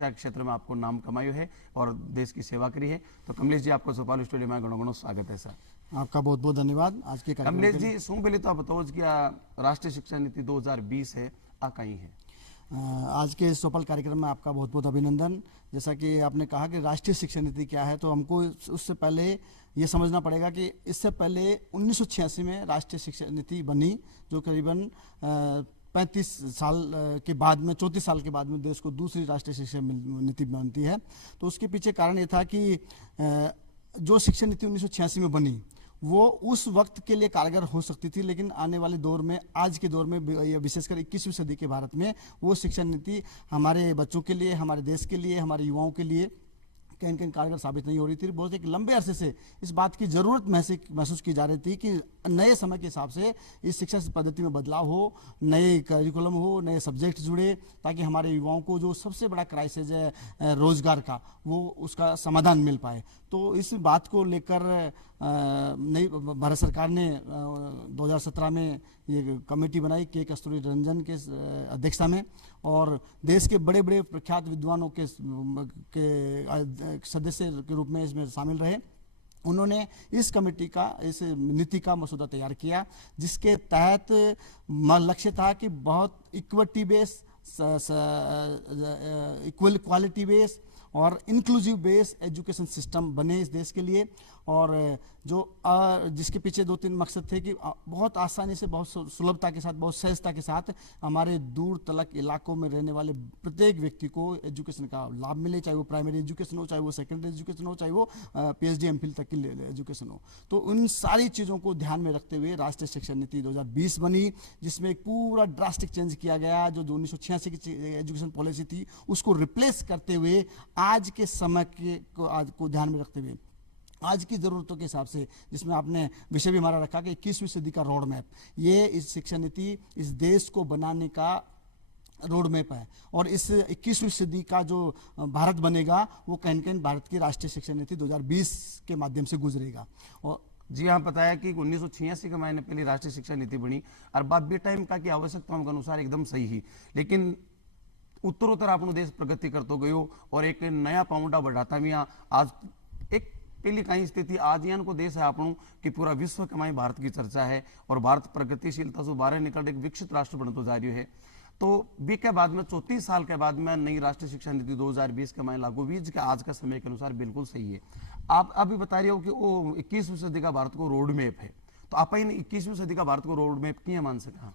क्षेत्र में आपको नाम कमायो है और देश की सेवा करी है। तो कमलेश जी, आपको सोपाल स्टूडियो में घणो घणो स्वागत है सर। आपका बहुत बहुत धन्यवाद आज के कार्यक्रम कमलेश के लिए। जी, शू पहले तो आप बताओ कि राष्ट्रीय शिक्षा नीति 2020 है आ कहीं है। आज के इस सफल कार्यक्रम में आपका बहुत बहुत अभिनंदन। जैसा कि आपने कहा कि राष्ट्रीय शिक्षा नीति क्या है, तो हमको उससे पहले ये समझना पड़ेगा कि इससे पहले 1986 में राष्ट्रीय शिक्षा नीति बनी, जो करीबन 35 साल के बाद में 34 साल के बाद में देश को दूसरी राष्ट्रीय शिक्षा नीति बनती है। तो उसके पीछे कारण ये था कि जो शिक्षा नीति 1986 में बनी वो उस वक्त के लिए कारगर हो सकती थी, लेकिन आने वाले दौर में, आज के दौर में, विशेषकर 21वीं सदी के भारत में वो शिक्षा नीति हमारे बच्चों के लिए, हमारे देश के लिए, हमारे युवाओं के लिए कहीं कहीं कारगर साबित नहीं हो रही थी। बहुत एक लंबे अरसे से इस बात की जरूरत महसूस की जा रही थी कि नए समय के हिसाब से इस शिक्षा पद्धति में बदलाव हो, नए करिकुलम हो, नए सब्जेक्ट जुड़े, ताकि हमारे युवाओं को जो सबसे बड़ा क्राइसिस है रोजगार का, वो उसका समाधान मिल पाए। तो इस बात को लेकर नई भारत सरकार ने 2017 में ये कमेटी बनाई के कस्तूरी रंजन के अध्यक्षता में, और देश के बड़े बड़े प्रख्यात विद्वानों के सदस्य के रूप में इसमें शामिल रहे। उन्होंने इस कमेटी का, इस नीति का मसौदा तैयार किया, जिसके तहत लक्ष्य था कि बहुत equity base, equal quality base और इंक्लूसिव बेस एजुकेशन सिस्टम बने इस देश के लिए। और जो जिसके पीछे 2-3 मकसद थे कि बहुत आसानी से, बहुत सुलभता के साथ, बहुत सहजता के साथ हमारे दूर तलक इलाकों में रहने वाले प्रत्येक व्यक्ति को एजुकेशन का लाभ मिले, चाहे वो प्राइमरी एजुकेशन हो, चाहे वो सेकेंडरी एजुकेशन हो, चाहे वो PhD MPhil तक की एजुकेशन हो। तो उन सारी चीज़ों को ध्यान में रखते हुए राष्ट्रीय शिक्षा नीति 2020 बनी, जिसमें एक पूरा ड्रास्टिक चेंज किया गया। जो 1986 की एजुकेशन पॉलिसी थी उसको रिप्लेस करते हुए आज के समय को ध्यान में रखते हुए, आज की ज़रूरतों के हिसाब से, जिसमें आपने विषय भी हमारा रखा कि 21वीं सदी का रोड मैप, ये इस शिक्षा नीति इस देश को बनाने का रोड मैप है। और इस 21वीं सदी का जो भारत बनेगा वो कहीं कहीं भारत की राष्ट्रीय शिक्षा नीति 2020 के माध्यम से गुजरेगा। और जी हाँ, बताया कि 1986 के महीने पहली राष्ट्रीय शिक्षा नीति बनी और बात भी टाइम का की आवश्यकताओं के अनुसार एकदम सही ही, लेकिन उत्तरोत्तर अपनो देश प्रगति करते गयो और एक नया पाउंडा बढ़ाता भी आज एक पहली कहीं स्थिति आज यान को देश है आपनों कि पूरा विश्व कमाई भारत की चर्चा है और भारत प्रगतिशीलता से बाहर निकल एक विकसित राष्ट्र बनते जा रही है। तो बी के बाद में 34 साल के बाद में नई राष्ट्रीय शिक्षा नीति 2020 के मायने लागू हुई, जिसके आज का समय के अनुसार बिल्कुल सही है। आप अभी बता रहे हो कि वो 21वीं सदी का भारत को रोड मैप है, तो आप इन 21वीं सदी का भारत को रोड मैप क्यों मान सका?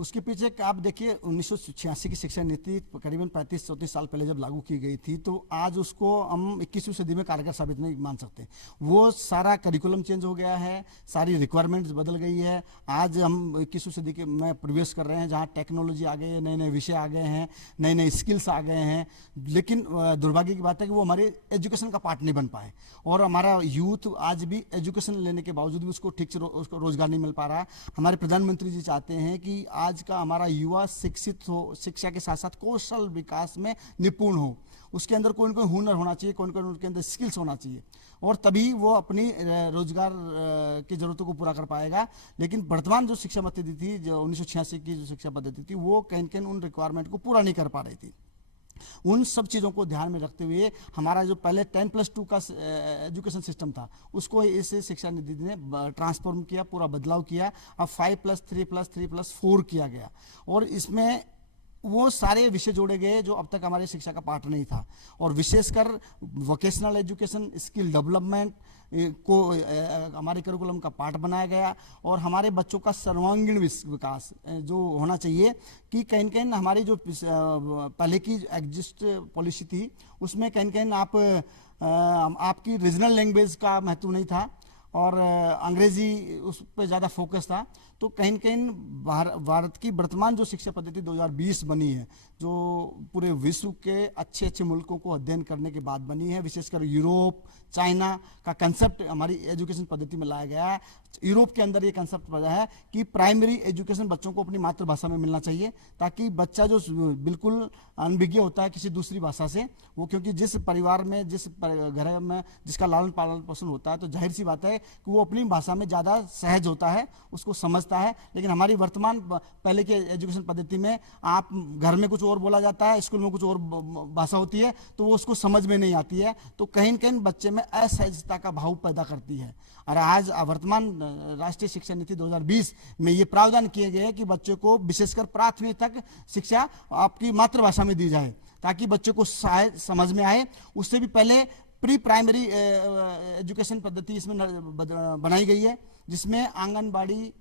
उसके पीछे आप देखिए 1986 की शिक्षा नीति करीबन 35-34 साल पहले जब लागू की गई थी, तो आज उसको हम 21वीं सदी में कारगर साबित नहीं मान सकते। वो सारा करिकुलम चेंज हो गया है, सारी रिक्वायरमेंट्स बदल गई है। आज हम 21वीं सदी के में प्रवेश कर रहे हैं, जहाँ टेक्नोलॉजी आ गई है, नए नए विषय आ गए हैं, नए नए स्किल्स आ गए हैं। लेकिन दुर्भाग्य की बात है कि वो हमारे एजुकेशन का पार्ट नहीं बन पाए, और हमारा यूथ आज भी एजुकेशन लेने के बावजूद भी उसको ठीक से उसको रोजगार नहीं मिल पा रहा है। हमारे प्रधानमंत्री जी चाहते हैं कि आज का हमारा युवा शिक्षित हो, शिक्षा के साथ साथ कौशल विकास में निपुण हो, उसके अंदर कोई न कोई हुनर होना चाहिए, कोई न कोई उनके अंदर स्किल्स होना चाहिए, और तभी वो अपनी रोजगार की जरूरतों को पूरा कर पाएगा। लेकिन वर्तमान जो शिक्षा पद्धति थी, जो 1986 की जो शिक्षा पद्धति थी, वो कहीं कहीं उन रिक्वायरमेंट को पूरा नहीं कर पा रही थी। उन सब चीज़ों को ध्यान में रखते हुए हमारा जो पहले 10+2 का एजुकेशन सिस्टम था, उसको इस शिक्षा नीति ने ट्रांसफॉर्म किया, पूरा बदलाव किया। अब 5+3+3+4 किया गया, और इसमें वो सारे विषय जोड़े गए जो अब तक हमारी शिक्षा का पार्ट नहीं था, और विशेषकर वोकेशनल एजुकेशन, स्किल डेवलपमेंट को हमारे करिकुलम का पार्ट बनाया गया। और हमारे बच्चों का सर्वांगीण विकास जो होना चाहिए, कि कहीं कहीं हमारी जो पहले की एग्जिस्ट पॉलिसी थी उसमें कहीं कहीं आपकी रीजनल लैंग्वेज का महत्व नहीं था और अंग्रेजी उस पर ज़्यादा फोकस था। तो कहीं कहीं भारत की वर्तमान जो शिक्षा पद्धति 2020 बनी है, जो पूरे विश्व के अच्छे अच्छे मुल्कों को अध्ययन करने के बाद बनी है, विशेषकर यूरोप, चाइना का कंसेप्ट हमारी एजुकेशन पद्धति में लाया गया है। यूरोप के अंदर ये कंसेप्ट पड़ा है कि प्राइमरी एजुकेशन बच्चों को अपनी मातृभाषा में मिलना चाहिए, ताकि बच्चा जो बिल्कुल अनभिज्ञ होता है किसी दूसरी भाषा से, वो क्योंकि जिस परिवार में, जिस घर में जिसका लालन पालन पोषण होता है, तो जाहिर सी बात है कि वो अपनी भाषा में ज़्यादा सहज होता है, उसको समझ समझता है। लेकिन हमारी वर्तमान पहले के एजुकेशन पद्धति में आप घर में कुछ और बोला जाता है, स्कूल में कुछ और भाषा होती है, तो वो उसको समझ में नहीं आती है, तो कहीं न कहीं बच्चे में असहजता का भाव पैदा करती है। और आज वर्तमान राष्ट्रीय शिक्षा नीति 2020 में ये प्रावधान किए गए हैं कि बच्चों को विशेषकर प्राथमिक तक शिक्षा आपकी मातृभाषा में दी जाए, ताकि बच्चों को समझ में आए। उससे भी पहले प्री प्राइमरी एजुकेशन पद्धति इसमें बनाई गई है, जिसमें आंगनबाड़ी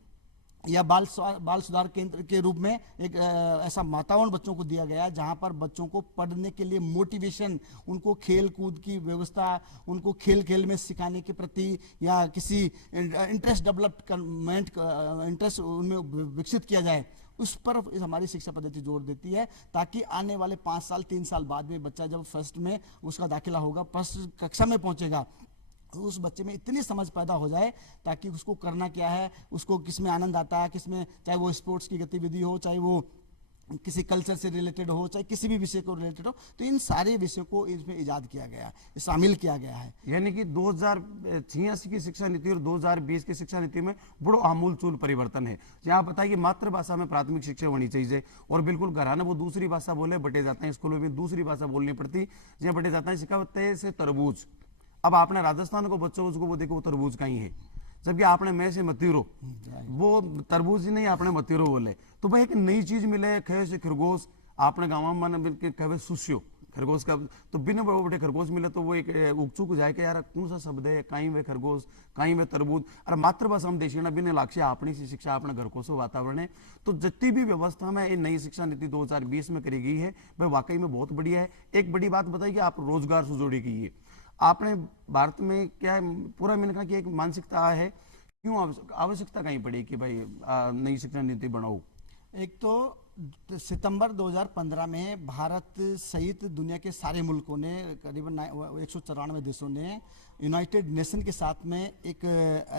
या बाल सुधार केंद्र के रूप में एक ऐसा वातावरण बच्चों को दिया गया है, जहां पर बच्चों को पढ़ने के लिए मोटिवेशन, उनको खेल कूद की व्यवस्था, उनको खेल खेल में सिखाने के प्रति या किसी इंटरेस्ट डेवलपमेंट इंटरेस्ट उनमें विकसित किया जाए, उस पर हमारी शिक्षा पद्धति जोर देती है, ताकि आने वाले 5 साल 3 साल बाद में बच्चा जब फर्स्ट में उसका दाखिला होगा, फर्स्ट कक्षा में पहुंचेगा, तो उस बच्चे में इतनी समझ पैदा हो जाए ताकि उसको करना क्या है, उसको किस में आनंद आता है, किस में, चाहे वो स्पोर्ट्स की गतिविधि हो, चाहे वो किसी कल्चर से रिलेटेड हो, चाहे किसी भी विषय को रिलेटेड हो, तो इन सारे विषयों को इसमें इजाद किया गया है, शामिल किया गया है। यानी कि 2086 की शिक्षा नीति और 2020 की शिक्षा नीति में बड़ो आमूल-चूल परिवर्तन है। जहाँ पता है कि मातृभाषा में प्राथमिक शिक्षा होनी चाहिए, और बिल्कुल घराना वो दूसरी भाषा बोले बटे जाते हैं, स्कूलों में दूसरी भाषा बोलनी पड़ती, जहाँ बटे जाता है सिखावते से तरबूज। अब आपने राजस्थान को बच्चों उसको वो देखो, वो तरबूज कहीं है, जबकि आपने मैं से मतीरो, वो तरबूज ही नहीं, आपने मतीरो बोले। तो भाई एक नई चीज मिले, खे से खरगोश, आपने गाँव में कहे सुस्यो खरगोश का, तो बिना बड़े खरगोश मिले तो वो एक उत्सुक हो जाए कि यार कौन सा शब्द है, कहीं वे खरगोश, कहीं वे तरबूज। और मातृभाषा हम देशी बिना लक्ष्य अपनी सी शिक्षा अपने घर को सो वातावरण है। तो जितनी भी व्यवस्था में ये नई शिक्षा नीति 2020 में करी गई है, वह वाकई में बहुत बढ़िया है। एक बड़ी बात बताइए, आप रोजगार से जोड़ी की है आपने भारत में, क्या पूरा मैंने कहा कि एक मानसिकता है, क्यों आवश्यकता कहीं पड़ी कि भाई नई शिक्षा नीति बनाओ? एक तो सितंबर 2015 में भारत सहित दुनिया के सारे मुल्कों ने, करीबन 194 देशों ने यूनाइटेड नेशन के साथ में एक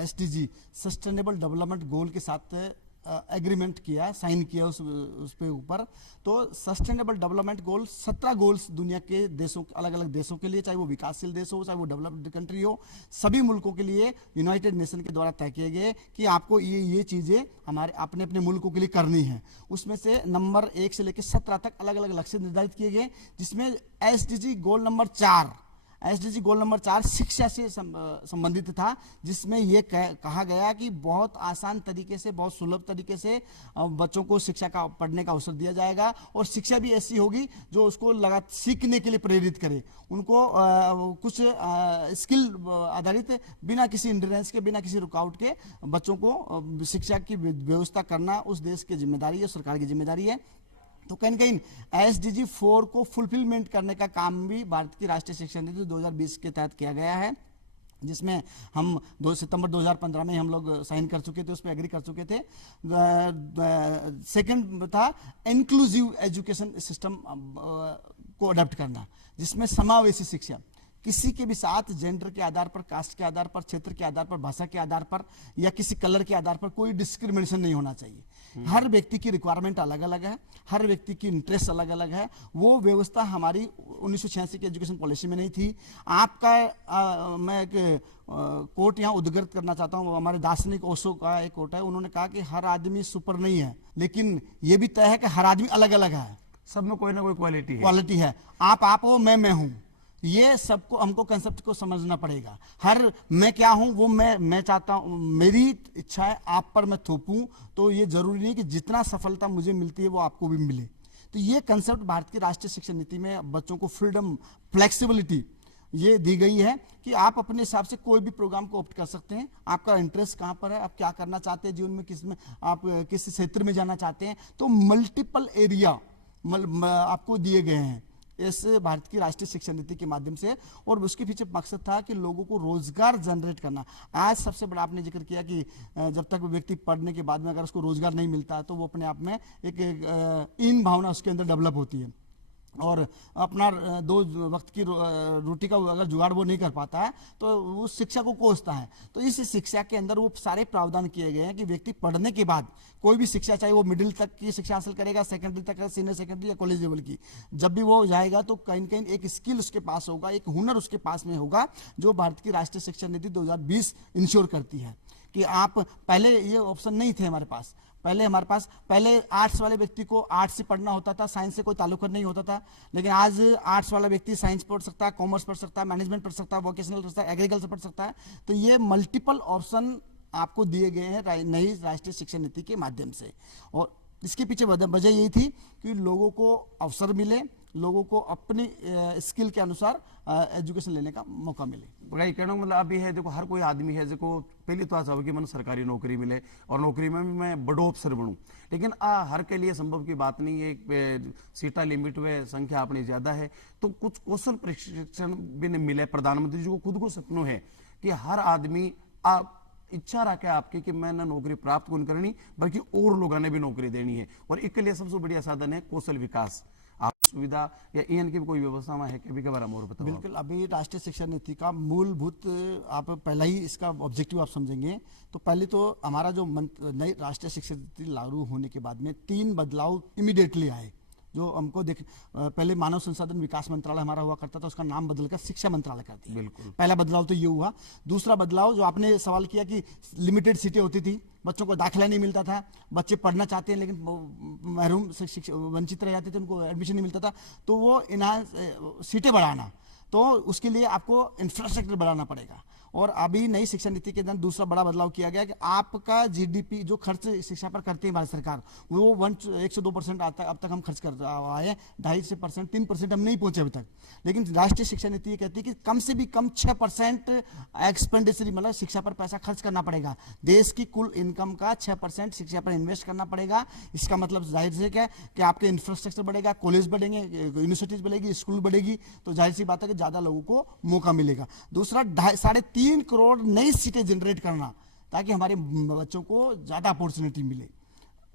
SDG सस्टेनेबल डेवलपमेंट गोल के साथ एग्रीमेंट किया, साइन किया उस पे ऊपर। तो सस्टेनेबल डेवलपमेंट गोल 17 गोल्स दुनिया के देशों, अलग अलग देशों के लिए, चाहे वो विकासशील देश हो, चाहे वो डेवलप्ड कंट्री हो, सभी मुल्कों के लिए यूनाइटेड नेशन के द्वारा तय किए गए कि आपको ये चीजें हमारे अपने अपने मुल्कों के लिए करनी है। उसमें से नंबर 1 से लेकर 17 तक अलग अलग लक्ष्य निर्धारित किए गए, जिसमें SDG goal number 4, SDG goal number 4 शिक्षा से संबंधित था, जिसमें यह कहा गया कि बहुत आसान तरीके से, बहुत सुलभ तरीके से बच्चों को शिक्षा का पढ़ने का अवसर दिया जाएगा, और शिक्षा भी ऐसी होगी जो उसको लगातार सीखने के लिए प्रेरित करे, उनको कुछ स्किल आधारित, बिना किसी हिंड्रेंस के, बिना किसी रुकावट के बच्चों को शिक्षा की व्यवस्था करना उस देश की जिम्मेदारी है, सरकार की जिम्मेदारी है। तो कहीं कहीं SDG 4 को फुलफिलमेंट करने का काम भी भारत की राष्ट्रीय शिक्षा नीति 2020 के तहत किया गया है, जिसमें हम 2 सितंबर 2015 में हम लोग साइन कर चुके थे, उस पर एग्री कर चुके थे। सेकंड था इंक्लूसिव एजुकेशन सिस्टम को अडॉप्ट करना, जिसमें समावेशी शिक्षा, किसी के भी साथ जेंडर के आधार पर, कास्ट के आधार पर, क्षेत्र के आधार पर, भाषा के आधार पर या किसी कलर के आधार पर कोई डिस्क्रिमिनेशन नहीं होना चाहिए। हर व्यक्ति की रिक्वायरमेंट अलग अलग है, हर व्यक्ति की इंटरेस्ट अलग अलग है। वो व्यवस्था हमारी 1986 की एजुकेशन पॉलिसी में नहीं थी। आपका मैं एक कोट यहाँ उद्धृत करना चाहता हूँ, हमारे दार्शनिक ओशो का एक कोट है, उन्होंने कहा कि हर आदमी सुपर नहीं है, लेकिन ये भी तय है कि हर आदमी अलग अलग है, सब में कोई ना कोई क्वालिटी है। आप हो, मैं हूँ, ये सबको हमको कंसेप्ट को समझना पड़ेगा। हर मैं क्या हूं वो मैं चाहता हूं, मेरी इच्छा है आप पर मैं थोपूं, तो ये जरूरी नहीं कि जितना सफलता मुझे मिलती है वो आपको भी मिले। तो ये कंसेप्ट भारत की राष्ट्रीय शिक्षा नीति में बच्चों को फ्रीडम, फ्लेक्सिबिलिटी ये दी गई है कि आप अपने हिसाब से कोई भी प्रोग्राम को ऑप्ट कर सकते हैं। आपका इंटरेस्ट कहाँ पर है, आप क्या करना चाहते हैं जीवन में, किसमें आप किस क्षेत्र में जाना चाहते हैं, तो मल्टीपल एरिया आपको दिए गए हैं इस भारत की राष्ट्रीय शिक्षा नीति के माध्यम से। और उसके पीछे मकसद था कि लोगों को रोजगार जनरेट करना। आज सबसे बड़ा आपने जिक्र किया कि जब तक व्यक्ति पढ़ने के बाद में अगर उसको रोजगार नहीं मिलता तो वो अपने आप में एक इन भावना उसके अंदर डेवलप होती है, और अपना 2 वक्त की रोटी का अगर जुगाड़ वो नहीं कर पाता है तो वो शिक्षा को कोसता है। तो इस शिक्षा के अंदर वो सारे प्रावधान किए गए हैं कि व्यक्ति पढ़ने के बाद कोई भी शिक्षा, चाहे वो मिडिल तक की शिक्षा हासिल करेगा, सेकेंडरी तक, सीनियर सेकेंडरी या कॉलेज लेवल की, जब भी वो जाएगा तो कहीं न कहीं एक स्किल उसके पास होगा, एक हुनर उसके पास में होगा, जो भारत की राष्ट्रीय शिक्षा नीति 2020 इंश्योर करती है। कि आप पहले ये ऑप्शन नहीं थे हमारे पास। पहले आर्ट्स वाले व्यक्ति को आर्ट्स से पढ़ना होता था, साइंस से कोई ताल्लुक नहीं होता था। लेकिन आज आर्ट्स वाला व्यक्ति साइंस पढ़ सकता है, कॉमर्स पढ़ सकता है, मैनेजमेंट पढ़ सकता है, वोकेशनल पढ़ सकता है, एग्रीकल्चर पढ़ सकता है। तो ये मल्टीपल ऑप्शन आपको दिए गए हैं नई राष्ट्रीय शिक्षा नीति के माध्यम से। और इसके पीछे वजह यही थी कि लोगों को अवसर मिले, लोगों को अपनी स्किल के अनुसार एजुकेशन लेने का मौका मिले। भाई कहने का मतलब अभी है, देखो हर कोई आदमी है जो पहले तो चाहो कि मैंने सरकारी नौकरी मिले और नौकरी में भी मैं बड़ो अफसर बनूं, लेकिन हर के लिए संभव की बात नहीं है। सीटा लिमिट व संख्या अपनी ज्यादा है, तो कुछ कौशल प्रशिक्षण भी नहीं मिले। प्रधानमंत्री जी को खुद को सपनों है कि हर आदमी इच्छा रखे आपकी कि मैंने नौकरी प्राप्त कौन करनी, बल्कि और लोगों ने भी नौकरी देनी है। और इसके लिए सबसे बढ़िया साधन है कौशल विकास। आप सुविधा या इन की भी कोई व्यवस्था में है कभी के बारे में और बताओ। बिल्कुल, अभी राष्ट्रीय शिक्षा नीति का मूलभूत आप पहला ही इसका ऑब्जेक्टिव आप समझेंगे तो पहले तो हमारा जो नई राष्ट्रीय शिक्षा नीति लागू होने के बाद में 3 बदलाव इमीडिएटली आए। जो हमको पहले मानव संसाधन विकास मंत्रालय हमारा हुआ करता था, उसका नाम बदलकर शिक्षा मंत्रालय कर दिया। बिल्कुल, पहला पहला बदलाव तो ये हुआ। दूसरा बदलाव जो आपने सवाल किया कि लिमिटेड सीटें होती थी, बच्चों को दाखिला नहीं मिलता था, बच्चे पढ़ना चाहते हैं लेकिन महरूम से वंचित रह जाते थे, उनको एडमिशन नहीं मिलता था। तो वो सीटें बढ़ाना, तो उसके लिए आपको इंफ्रास्ट्रक्चर बढ़ाना पड़ेगा। और अभी नई शिक्षा नीति के अंदर दूसरा बड़ा बदलाव किया गया कि आपका जीडीपी जो खर्च शिक्षा पर करती है भारत सरकार, वो 1 से 2% आता है। अब तक हम खर्च कर आए 2.5% 3% हम नहीं पहुंचे अभी तक। लेकिन राष्ट्रीय शिक्षा नीति ये कहती है कि कम से भी कम 6% एक्सपेंडिचर, मतलब शिक्षा पर पैसा खर्च करना पड़ेगा। देश की कुल इनकम का 6% शिक्षा पर इन्वेस्ट करना पड़ेगा। इसका मतलब जाहिर से क्या है कि आपके इंफ्रास्ट्रक्चर बढ़ेगा, कॉलेज बढ़ेंगे, यूनिवर्सिटीज बढ़ेगी, स्कूल बढ़ेगी, तो जाहिर सी बात है कि ज्यादा लोगों को मौका मिलेगा। दूसरा 3.5 करोड़ नई सीटें जनरेट करना, ताकि हमारे बच्चों को ज्यादा अपॉर्चुनिटी मिले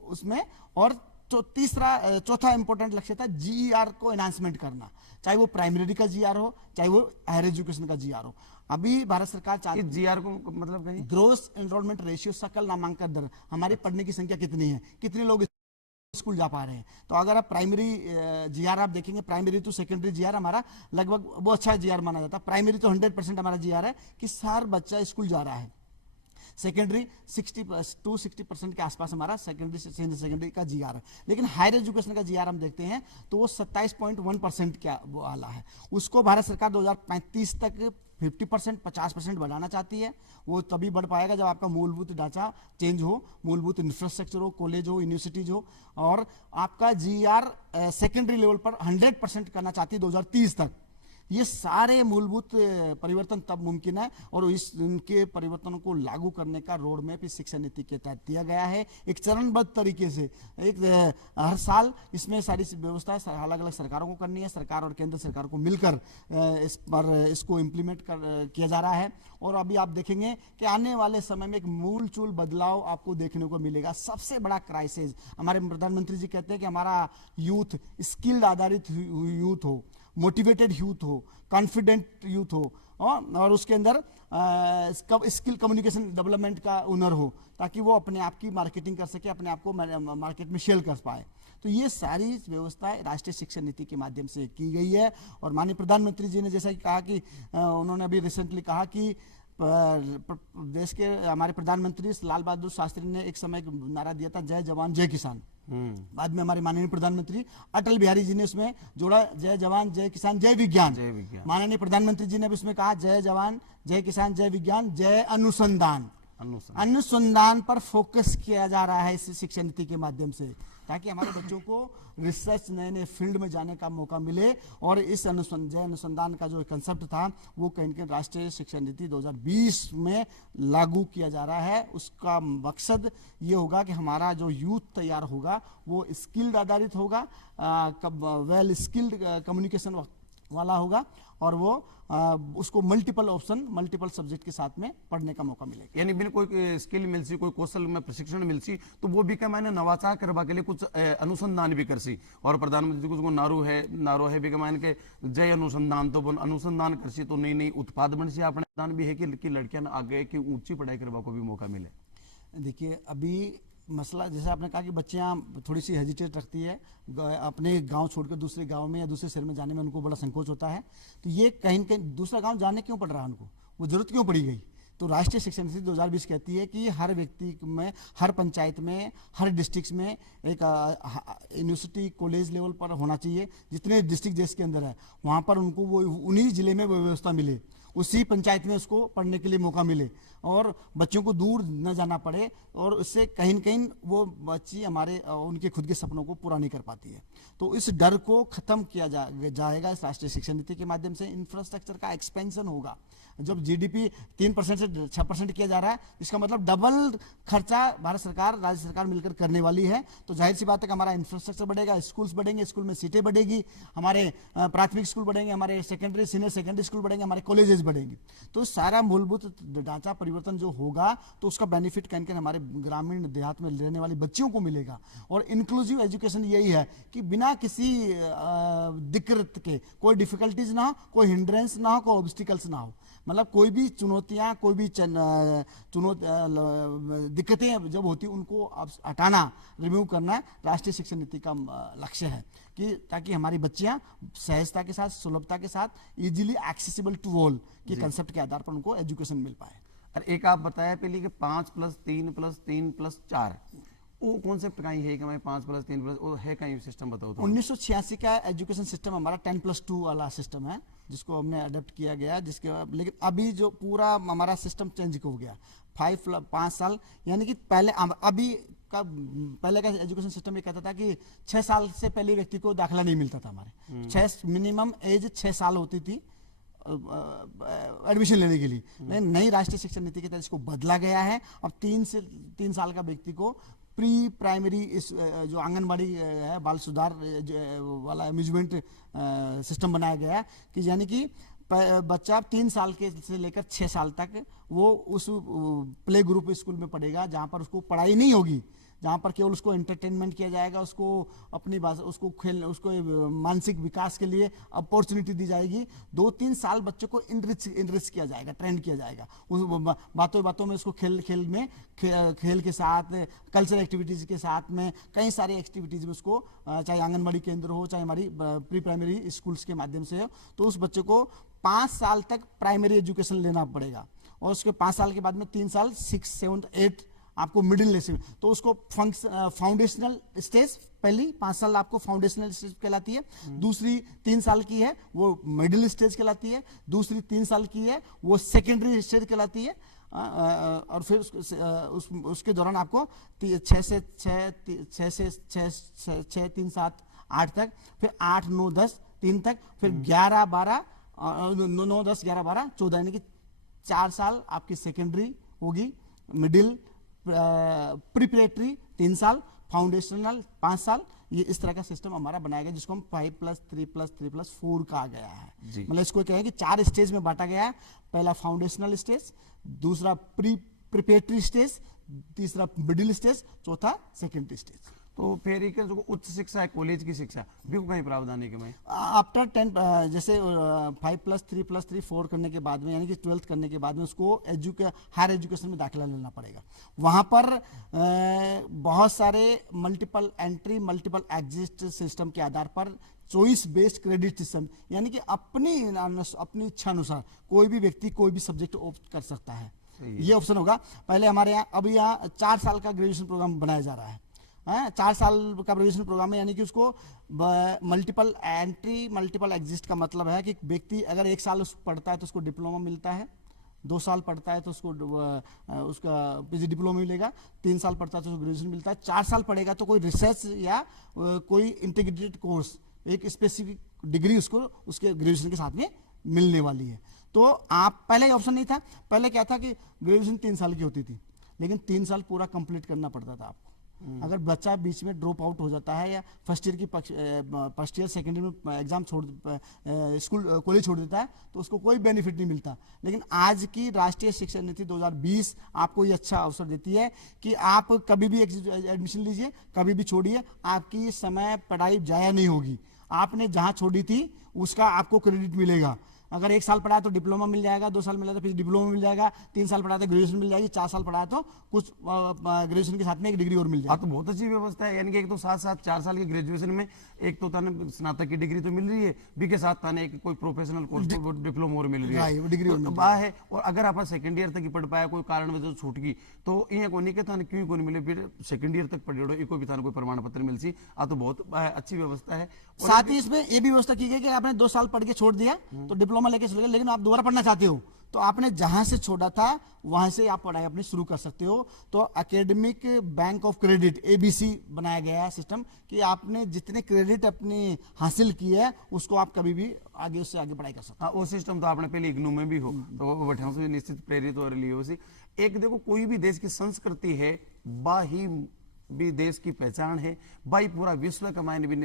उसमें। और चौथा इंपॉर्टेंट लक्ष्य था जीईआर को एनहांसमेंट करना, चाहे वो प्राइमरी का जीआर हो, चाहे वो हायर एजुकेशन का जीआर हो। अभी भारत सरकार चाहती है जीआर को मतलब कहीं ग्रोस एनरोलमेंट रेशियो, सकल नामांकन दर, हमारी पढ़ने की संख्या कितनी है, कितने लोग स्कूल जा पा रहे हैं। तो अगर आप प्राइमरी जीआर आप देखेंगे, प्राइमरी टू सेकेंडरी जीआर हमारा लगभग वो अच्छा जीआर माना जाता है। प्राइमरी तो 100% हमारा जीआर है कि हर बच्चा स्कूल जा रहा है। सेकेंडरी 60% के आसपास हमारा सेकेंडरी का जीआर है। लेकिन हायर एजुकेशन का जीआर हम देखते हैं तो वो 27.1% का वो आला है। उसको भारत सरकार 2035 तक 50% 50% बढ़ाना चाहती है। वो तभी बढ़ पाएगा जब आपका मूलभूत ढांचा चेंज हो, मूलभूत इंफ्रास्ट्रक्चर हो, कॉलेज हो, यूनिवर्सिटीज हो, और आपका जीआर सेकेंडरी लेवल पर 100% करना चाहती है 2030 तक। ये सारे मूलभूत परिवर्तन तब मुमकिन है और इनके परिवर्तनों को लागू करने का रोड मैप इस शिक्षा नीति के तहत दिया गया है, एक चरणबद्ध तरीके से। हर साल इसमें सारी व्यवस्था अलग अलग सरकारों को करनी है, सरकार और केंद्र सरकार को मिलकर इस पर इसको इम्प्लीमेंट किया जा रहा है। और अभी आप देखेंगे कि आने वाले समय में एक मूलचूल बदलाव आपको देखने को मिलेगा। सबसे बड़ा क्राइसिस, हमारे प्रधानमंत्री जी कहते हैं कि हमारा यूथ स्किल्ड आधारित यूथ हो, मोटिवेटेड यूथ हो, कॉन्फिडेंट यूथ हो, और उसके अंदर स्किल कम्युनिकेशन डेवलपमेंट का हुनर हो, ताकि वो अपने आप की मार्केटिंग कर सके, अपने आप को मार्केट में शेयर कर पाए। तो ये सारी व्यवस्थाएं राष्ट्रीय शिक्षा नीति के माध्यम से की गई है। और माननीय प्रधानमंत्री जी ने जैसा कि कहा कि उन्होंने अभी रिसेंटली कहा कि देश के हमारे प्रधानमंत्री लाल बहादुर शास्त्री ने एक समय नारा दिया था, जय जवान जय किसान। बाद में हमारे माननीय प्रधानमंत्री अटल बिहारी जी ने उसमें जोड़ा, जय जवान जय किसान जय विज्ञान। माननीय प्रधानमंत्री जी ने भी उसमें कहा, जय जवान जय किसान जय विज्ञान जय अनुसंधान। अनुसंधान पर फोकस किया जा रहा है इस शिक्षा नीति के माध्यम से, ताकि हमारे बच्चों को रिसर्च नए नए फील्ड में जाने का मौका मिले। और इस अनुसंधान का जो कंसेप्ट था वो कहीं कहीं राष्ट्रीय शिक्षा नीति 2020 में लागू किया जा रहा है। उसका मकसद ये होगा कि हमारा जो यूथ तैयार होगा वो स्किल्ड आधारित होगा, वेल स्किल्ड कम्युनिकेशन वाला होगा, और वो उसको मल्टीपल ऑप्शन मल्टीपल सब्जेक्ट के साथ में पढ़ने का मौका मिलेगा। यानी बिल्कुल कोई स्किल मिल सी, कोई कौशल में प्रशिक्षण मिल सी, तो वो भी क्या मैंने नवाचार करवा के लिए कुछ अनुसंधान भी कर सी। और प्रधानमंत्री कुछ नारो है भी मैंने के जय अनुसंधान, तो अनुसंधान कर सी तो नई नई उत्पाद बन सी। अपने दान भी है कि लड़कियां आगे की ऊंची पढ़ाई करवा को भी मौका मिले। देखिए, अभी मसला जैसे आपने कहा कि बच्चियां थोड़ी सी हेजिटेट रखती है, अपने गांव छोड़कर दूसरे गांव में या दूसरे शहर में जाने में उनको बड़ा संकोच होता है। तो ये कहीं न कहीं दूसरा गांव जाने क्यों पड़ रहा है उनको, वो जरूरत क्यों पड़ी गई, तो राष्ट्रीय शिक्षा नीति 2020 कहती है कि हर व्यक्ति में, हर पंचायत में, हर डिस्ट्रिक्ट में एक यूनिवर्सिटी कॉलेज लेवल पर होना चाहिए। जितने डिस्ट्रिक्ट देश के अंदर है वहाँ पर उनको वो उन्हीं जिले में वो व्यवस्था मिले, उसी पंचायत में उसको पढ़ने के लिए मौका मिले और बच्चों को दूर न जाना पड़े, और उससे कहीं न कहीं वो बच्ची हमारे उनके खुद के सपनों को पूरा नहीं कर पाती है। तो इस डर को खत्म किया जाएगा इस राष्ट्रीय शिक्षा नीति के माध्यम से। इंफ्रास्ट्रक्चर का एक्सपेंशन होगा। जब जीडीपी 3% से 6% किया जा रहा है, इसका मतलब डबल खर्चा भारत सरकार, राज्य सरकार मिलकर करने वाली है। तो जाहिर सी बात है कि हमारा इंफ्रास्ट्रक्चर बढ़ेगा, स्कूल्स बढ़ेंगे, स्कूल में सीटें बढ़ेगी, हमारे प्राथमिक स्कूल बढ़ेंगे, हमारे सेकेंडरी सीनियर सेकेंडरी स्कूल बढ़ेंगे, हमारे कॉलेजेस बढ़ेंगे। तो सारा मूलभूत ढांचा परिवर्तन जो होगा तो उसका बेनिफिट कहीं कहीं हमारे ग्रामीण देहात में रहने वाले बच्चों को मिलेगा। और इंक्लूसिव एजुकेशन यही है कि बिना किसी दिक्कत के, कोई डिफिकल्टीज ना हो, कोई हिंड्रेंस ना हो, कोई ऑब्स्टिकल्स ना हो। मतलब कोई भी चुनौतियां, कोई भी दिक्कतें जब होती उनको हटाना, रिमूव करना राष्ट्रीय शिक्षा नीति का लक्ष्य है, कि ताकि हमारी बच्चियां सहजता के साथ, सुलभता के साथ, इजीली एक्सेसिबल टू ऑल के कंसेप्ट के आधार पर उनको एजुकेशन मिल पाए। और एक आप बताया पहले कि 5+3+3+4 वो कॉन्सेप्ट कहीं है कि मैं 5+3+ वो है कहीं सिस्टम बताओ तो। 1986 का एजुकेशन सिस्टम हमारा 10+2 वाला सिस्टम है, जिसको हमने अडेप्ट किया गया, लेकिन अभी जो पूरा हमारा सिस्टम चेंज हो गया। 5 साल, यानी कि पहले का एजुकेशन सिस्टम ये कहता था कि 6 साल से पहले व्यक्ति को दाखिला नहीं मिलता था। हमारे मिनिमम एज 6 साल होती थी एडमिशन लेने के लिए। लेकिन नई राष्ट्रीय शिक्षा नीति के तहत इसको बदला गया है। अब 3 साल का व्यक्ति को प्री प्राइमरी जो आंगनबाड़ी है, बाल सुधार वाला अम्यूजमेंट सिस्टम बनाया गया है, कि यानी कि बच्चा 3 साल के से लेकर 6 साल तक वो उस प्ले ग्रुप स्कूल में पढ़ेगा, जहाँ पर उसको पढ़ाई नहीं होगी, जहाँ पर केवल उसको एंटरटेनमेंट किया जाएगा, उसको अपनी भाषा, उसको खेल, उसको मानसिक विकास के लिए अपॉर्चुनिटी दी जाएगी। 2-3 साल बच्चों को इनरिच किया जाएगा, ट्रेंड किया जाएगा। उस बातों में उसको खेल में, खेल के साथ, कल्चरल एक्टिविटीज के साथ में, कई सारी एक्टिविटीज में उसको, चाहे आंगनबाड़ी केंद्र हो, चाहे हमारी प्री प्राइमरी स्कूल्स के माध्यम से हो, तो उस बच्चे को 5 साल तक प्राइमरी एजुकेशन लेना पड़ेगा। और उसके 5 साल के बाद में 3 साल 6, 7, 8 आपको मिडिल लेवल, तो उसको फाउंडेशनल स्टेज, पहली 5 साल आपको फाउंडेशनल स्टेज कहलाती है, दूसरी 3 साल की है वो मिडिल स्टेज कहलाती है, दूसरी 3 साल की है वो सेकेंडरी स्टेज कहलाती है। और फिर उसके दौरान आपको 6 से 3, 7, 8 तक, फिर 8, 9, 10 3 तक, फिर 11, 12, 9, 10, 11, 12, 14, यानी कि 4 साल आपकी सेकेंडरी होगी, मिडिल प्रिपरेटरी 3 साल, फाउंडेशनल 5 साल। ये इस तरह का सिस्टम हमारा बनाया गया, जिसको हम 5+3+3+4 कहा गया है। मतलब इसको क्या है कि 4 स्टेज में बांटा गया है। पहला फाउंडेशनल स्टेज, दूसरा प्रिपरेटरी स्टेज, तीसरा मिडिल स्टेज, चौथा सेकेंडरी स्टेज। तो फिर एक जो उच्च शिक्षा है, कॉलेज की शिक्षा भी कहीं प्रावधान है कि मैं आफ्टर 10 जैसे 5+3+3 करने के बाद में, यानी कि 12th करने के बाद में उसको हायर एजुकेशन में दाखिला लेना पड़ेगा। वहाँ पर बहुत सारे multiple entry, multiple exit system के आधार पर चॉइस बेस्ड क्रेडिट सिस्टम, यानी कि अपनी इच्छा अनुसार कोई भी व्यक्ति कोई भी सब्जेक्ट ऑप्ट कर सकता है। ये ऑप्शन होगा। पहले हमारे यहाँ, अभी यहाँ 4 साल का ग्रेजुएशन प्रोग्राम बनाया जा रहा है। 4 साल का ग्रेजुएशन प्रोग्राम है, यानी कि उसको मल्टीपल एंट्री, मल्टीपल एग्जिट का मतलब है कि व्यक्ति अगर 1 साल पढ़ता है तो उसको डिप्लोमा मिलता है, 2 साल पढ़ता है तो उसको उसका पीजी डिप्लोमा मिलेगा, 3 साल पढ़ता है तो उसको ग्रेजुएशन मिलता है, 4 साल पढ़ेगा तो कोई रिसर्च या कोई इंटीग्रेटेड कोर्स, एक स्पेसिफिक डिग्री उसको उसके ग्रेजुएशन के साथ में मिलने वाली है। तो आप पहले ऑप्शन नहीं था, पहले क्या था कि ग्रेजुएशन 3 साल की होती थी, लेकिन 3 साल पूरा कंप्लीट करना पड़ता था आपको। अगर बच्चा बीच में ड्रॉप आउट हो जाता है या फर्स्ट ईयर सेकेंड ईयर में एग्जाम स्कूल कॉलेज छोड़ देता है तो उसको कोई बेनिफिट नहीं मिलता। लेकिन आज की राष्ट्रीय शिक्षा नीति 2020 आपको ये अच्छा अवसर देती है कि आप कभी भी एडमिशन लीजिए, कभी भी छोड़िए, आपकी समय पढ़ाई जाया नहीं होगी। आपने जहां छोड़ी थी उसका आपको क्रेडिट मिलेगा। अगर 1 साल पढ़ा है तो डिप्लोमा मिल जाएगा, 2 साल मिला तो फिर डिप्लोमा मिल जाएगा, 3 साल पढ़ा तो ग्रेजुएशन मिल जाएगी, 4 साल पढ़ा तो कुछ ग्रेजुएशन के साथ में एक डिग्री और मिल हाँ जाएगी। तो बहुत अच्छी व्यवस्था है, यानी कि एक तो साथ साथ 4 साल की ग्रेजुएशन में एक तो ताने स्नातक की डिग्री तो मिल रही है, बी के साथ ताने एक कोई प्रोफेशनल कोर्स डिप्लोमा और मिल रही हाँ, वो डिग्री और है, मिल तो बा है। और अगर आप सेकंड ईयर तक ही पढ़ पाया, कोई कारण वजह से छूट गई, तो ये कोनी के ताने क्यों कोनी मिले, फिर सेकंड ईयर तक पढ़े एक भी ताने कोई प्रमाण पत्र मिल सी। आ तो बहुत अच्छी व्यवस्था है। और साथ ही इसमें ये भी व्यवस्था की गई कि आपने 2 साल पढ़ के छोड़ दिया तो डिप्लोमा लेके चले गए, लेकिन आप दोबारा पढ़ना चाहते हो तो आपने जहां से छोड़ा था वहां से आप पढ़ाई अपनी शुरू कर सकते हो। तो academic bank of credit ABC बनाया गया है सिस्टम कि आपने जितने क्रेडिट अपनी हासिल की है उसको आप कभी भी आगे उससे आगे पढ़ाई कर सकते हाँ वो सिस्टम तो आपने पहले इग्नू में भी हो, तो बठियों से निश्चित प्रेरित हो रही हो सी। एक देखो कोई भी देश की संस्कृति है, बा ही भी देश की पहचान है, बाई पूरा विश्व का मायने भी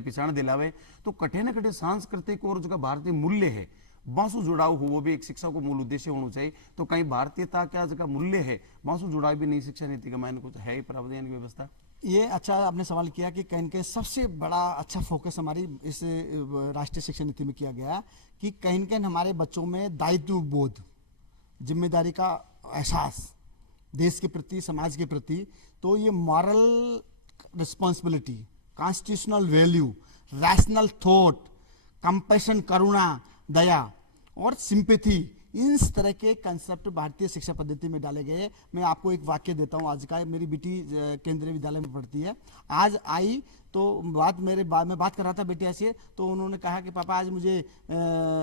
पहचान दिलावे। तो कठे न कठे सांस्कृतिक और जो भारतीय मूल्य है बांसु जुड़ाव हो, वो भी एक शिक्षा को मूल उद्देश्य होना चाहिए। तो कहीं भारतीयता क्या जगह मूल्य है, बांसु जुड़ाव भी नई शिक्षा नीति का मायने कुछ है प्रावधान की व्यवस्था। ये अच्छा आपने सवाल किया कि कहीं न कहीं सबसे बड़ा अच्छा फोकस हमारी इस राष्ट्रीय शिक्षा नीति में किया गया कि कहीं न कहीं हमारे बच्चों में दायित्व बोध, जिम्मेदारी का एहसास देश के प्रति, समाज के प्रति, तो ये moral responsibility, constitutional value, rational thought, compassion करुणा, दया और सिंपैथी, इस तरह के कंसेप्ट भारतीय शिक्षा पद्धति में डाले गए। मैं आपको एक वाक्य देता हूं आज का। मेरी बेटी केंद्रीय विद्यालय में पढ़ती है, आज आई तो मैं बात कर रहा था बेटिया से, तो उन्होंने कहा कि पापा आज मुझे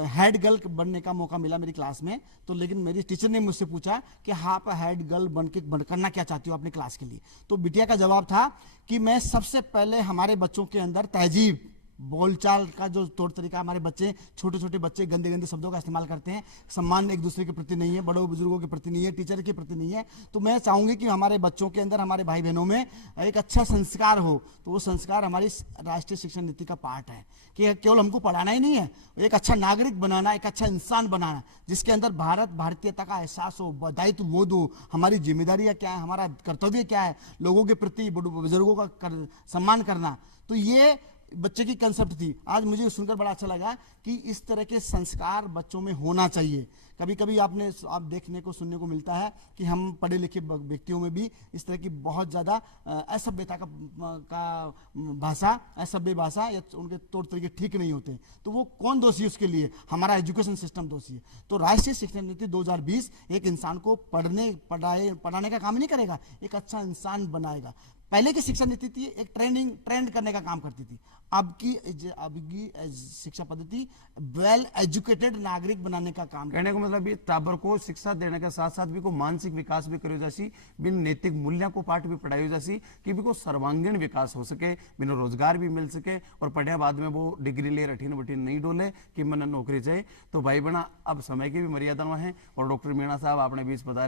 हेड गर्ल बनने का मौका मिला मेरी क्लास में, तो लेकिन मेरी टीचर ने मुझसे पूछा कि आप हेड गर्ल करना क्या चाहती हो अपनी क्लास के लिए। तो बिटिया का जवाब था कि मैं सबसे पहले हमारे बच्चों के अंदर तहजीब, बोलचाल का जो तौर तरीका, हमारे बच्चे छोटे छोटे बच्चे गंदे गंदे शब्दों का इस्तेमाल करते हैं, सम्मान एक दूसरे के प्रति नहीं है, बड़ों बुजुर्गों के प्रति नहीं है, टीचर के प्रति नहीं है। तो मैं चाहूंगी कि हमारे बच्चों के अंदर, हमारे भाई बहनों में एक अच्छा संस्कार हो। तो वो संस्कार हमारी राष्ट्रीय शिक्षा नीति का पार्ट है कि केवल हमको पढ़ाना ही नहीं है, एक अच्छा नागरिक बनाना, एक अच्छा इंसान बनाना, जिसके अंदर भारतीयता का एहसास हो, दायित्व बोध हो, हमारी जिम्मेदारियां क्या है, हमारा कर्तव्य क्या है, लोगों के प्रति, बुजुर्गों का सम्मान करना। तो ये बच्चे की कंसेप्ट थी। आज मुझे सुनकर बड़ा अच्छा लगा कि इस तरह के संस्कार बच्चों में होना चाहिए। कभी कभी आप देखने को सुनने को मिलता है कि हम पढ़े लिखे व्यक्तियों में भी इस तरह की बहुत ज़्यादा असभ्यता का भाषा, असभ्य भाषा या उनके तौर तरीके ठीक नहीं होते। तो वो कौन दोषी है उसके लिए? हमारा एजुकेशन सिस्टम दोषी है। तो राष्ट्रीय शिक्षा नीति 2020 एक इंसान को पढ़ाने का काम नहीं करेगा, एक अच्छा इंसान बनाएगा। पहले की शिक्षा नीति थी एक ट्रेंड करने का काम करती थी। अब की शिक्षा पद्धति वेल एजुकेटेड नागरिक बनाने का काम। कहने का मतलब ये टाबर को शिक्षा देने के साथ साथ भी को मानसिक विकास भी करो जासी, बिन नैतिक मूल्यों को पाठ भी पढ़ाई जासी कि भी को सर्वांगीण विकास हो सके, बिन रोजगार भी मिल सके और पढ़े बाद में वो डिग्री ले रठीन बठीन नहीं डोले कि मन नौकरी चाहिए। तो भाई बना अब समय की भी मर्यादा है और डॉक्टर मीणा साहब आपने बीच बता